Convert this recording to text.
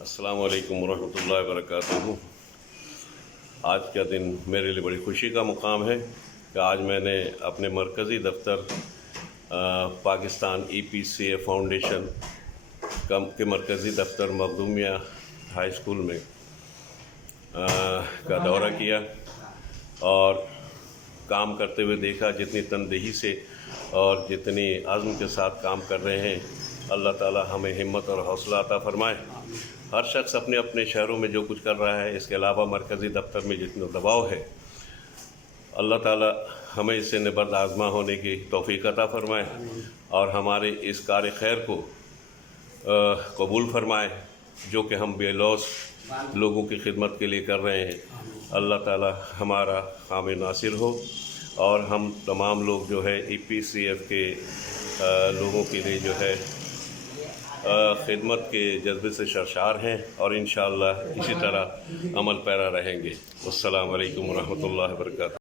السلام علیکم ورحمۃ اللہ وبرکاتہ۔ آج کا دن میرے لیے بڑی خوشی کا مقام ہے کہ آج میں نے اپنے مرکزی دفتر پاکستان EPCA فاؤنڈیشن کے مرکزی دفتر مخدومیہ ہائی اسکول میں کا دورہ کیا اور کام کرتے ہوئے دیکھا جتنی تندہی سے اور جتنی عزم کے ساتھ کام کر رہے ہیں۔ اللہ تعالی ہمیں ہمت اور حوصلہ عطا فرمائے۔ ہر شخص اپنے اپنے شہروں میں جو کچھ کر رہا ہے، اس کے علاوہ مرکزی دفتر میں جتنا دباؤ ہے، اللہ تعالی ہمیں اس سے نبرد آزما ہونے کی توفیق عطا فرمائے اور ہمارے اس کار خیر کو قبول فرمائے جو کہ ہم بے لوث لوگوں کی خدمت کے لیے کر رہے ہیں۔ اللہ تعالی ہمارا حامی ناصر ہو اور ہم تمام لوگ جو ہے EPCF کے لوگوں کے لیے جو ہے خدمت کے جذبے سے سرشار ہیں اور انشاءاللہ اسی طرح عمل پیرا رہیں گے۔ السلام علیکم ورحمۃ اللہ وبرکاتہ۔